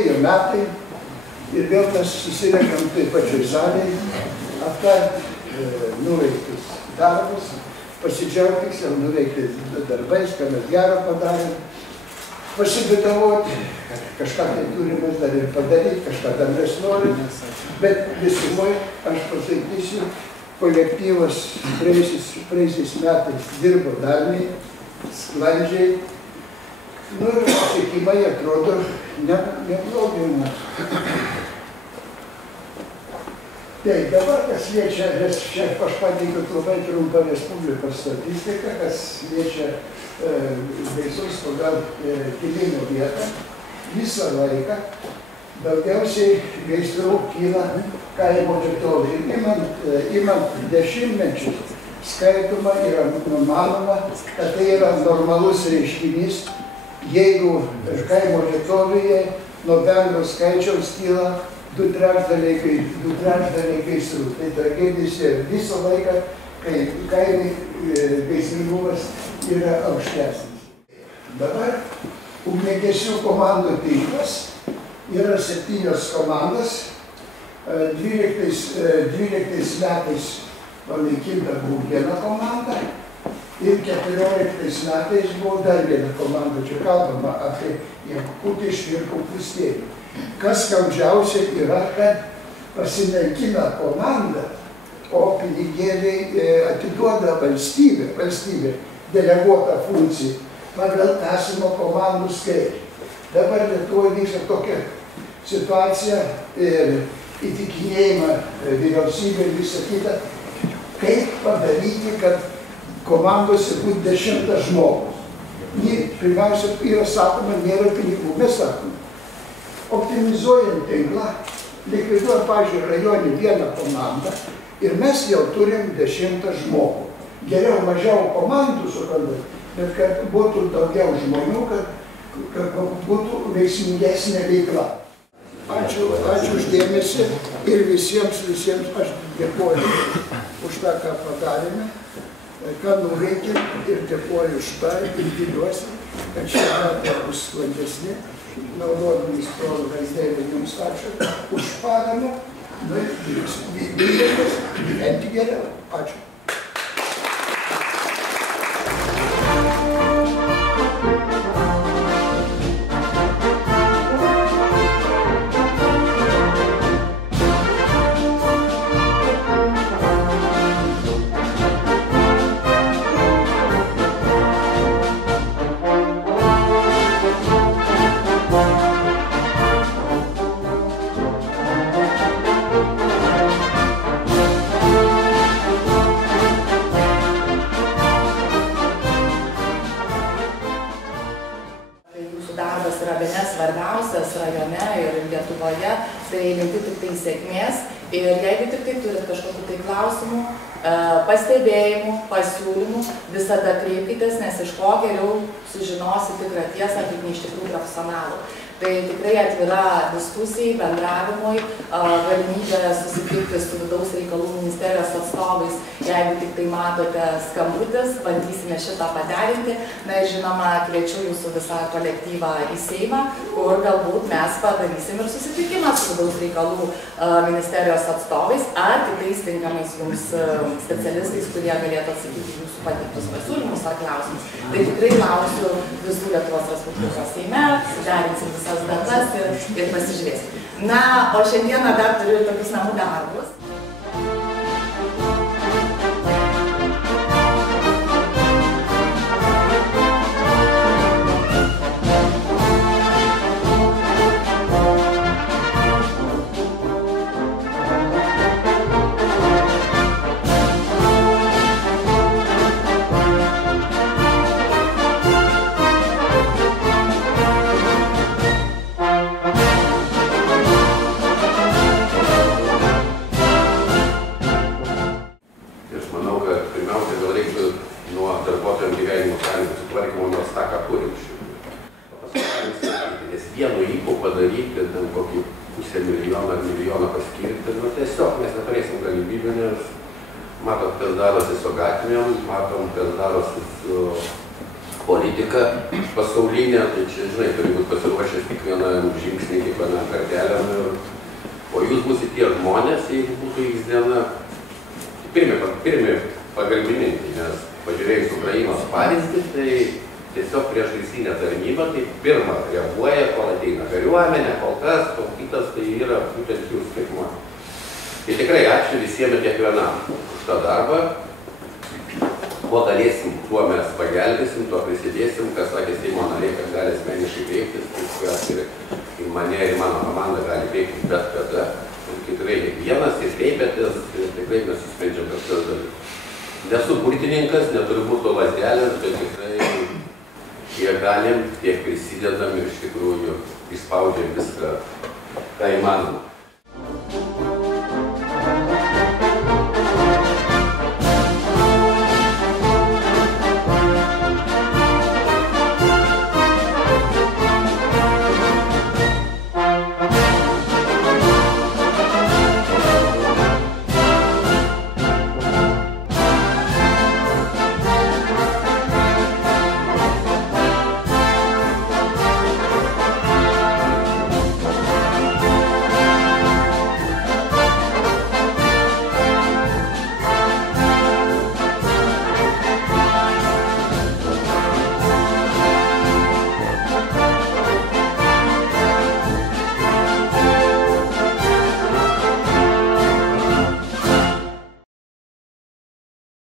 praėjo metai ir vėl mes susirenkam taip pačiai salėje, aptarti nuveiktus darbus, pasidžiaugti tiksliau nuveiktais darbais, ką mes gero padarėm, pasibėdavoti, kažką tai turime dar ir padaryti, kažką dar mes norim, bet visumoj aš pasakysiu, kolektyvas praeisiais metais dirbo darniai, sklandžiai, nu ir pasiekimai atrodo neblogai mūsų. Tai dabar, kas liečia, čia aš pateikiu labai trumpą Respublikos statistiką, kas liečia gaisrus pagal kilimo vietą, visą laiką daugiausiai gaisrų kyla kaimo vietovėje. Imant dešimtmečius skaitoma yra numanoma, kad tai yra normalus reiškinys, jeigu kaimo vietovėje nuo bendro skaičiaus kyla 2/3 gaisrų. Tai tragedijos visą laiką, kai kaime gaisringumas yra aukštesnis. Dabar ugniagesių komandų tinklas yra 7 komandos. 12 metais panaikinta buvo viena komanda ir 14 metais buvo dar viena komanda. Čia kalbama apie Kutiškį ir Kopūstėlį. Kas skaudžiausia yra, kad pasinaikina komanda, o pinigėliai atiduoda valstybė deleguotą funkciją pagal esamą komandų skaičių. Dabar Lietuvoje vyksta tokia situacija ir įtikinėjimą vyriausybė ir visą kitą, kaip padaryti, kad komandose būtų 10 žmogus. Pirmiausia, yra sakoma, nėra pinigų. Mes sakome, optimizuojant tinklą, likviduojant, pavyzdžiui, rajone vieną komandą ir mes jau turim 10 žmogų. Geriau mažiau komandų suprantat, bet kad būtų daugiau žmonių, kad būtų veiksmingesnė veikla. Ačiū uždėmesį ir visiems aš dėkoju už tą, ką padarėme, ką nuveikėm ir dėkoju už tą ir viliuosi, kad šie metai bus sklandesni. Naudodamis progą vaizdelį jums ačiū už paramą, nu ir vykdėmės gyventi geriau. Ačiū. Svarbiausias rajone ir Lietuvoje, tai linkiu tik tai sėkmės ir jeigu tik tai turit kažkokių tai klausimų, pastebėjimų, pasiūlymų, visada kreipkitės, nes iš ko geriau sužinosi tikrą tiesą, kaip ne iš tikrųjų profesionalų. Tai tikrai atvira diskusijai, bendravimui, galimybė susitikti su Vidaus reikalų ministerijos atstovais, jeigu tik tai matote skambutis, bandysime šitą paderinti. Na ir žinoma, kviečiu jūsų visą kolektyvą į Seimą, kur galbūt mes padarysim ir susitikimą su Vidaus reikalų ministerijos atstovais ar kitais tinkamais jums specialistais, kurie galėtų atsakyti jūsų pateiktus pasiūlymus ar klausimus. Tai tikrai lauksiu visų Lietuvos Respublikos Seime, suderinsim visas datas ir pasižiūrėsim. Na, o šiandieną dar turiu tokius namų darbus. Vienu ypu padaryti, ten kokį pusę milijoną ar milijoną paskirti, nu tiesiog mes neturėsim galimybę, nes matom, kas darosi su gatvėm, matom, kas darosi su politika pasaulinė, tai čia, žinai, turi būti pasiruošęs kiekvieną žingsnį, kiekvienam kartelėm. O jūs būsite tie žmonės, jeigu būtų X diena, pirmi pagalbininkai, nes pažiūrėjus Ukrainos pavyzdį, tai tiesiog priešgaisinė tarnyba, tai pirmą reaguoja, kol ateina kariuomenė, kol kas, kol kitas, tai yra būtent jūs kaip žmonės. Tai tikrai ačiū visiems ir kiekvienam už tą darbą. Kuo galėsim, tuo mes pagelbėsim, tuo prisidėsim, kas sakė Seimo nariai, kad gali asmeniškai kreiptis, ir mane ir mano komanda gali kreiptis bet kada. Ir tikrai kiekvienas ir kreipėtės, ir tikrai mes susprendžiam kažkas dalykus. Nesu burtininkas, neturiu būtų lazdelės, bet tikrai kiek galim, tiek prisidedam ir iš tikrųjų išspaudžiam viską, ką įmanoma.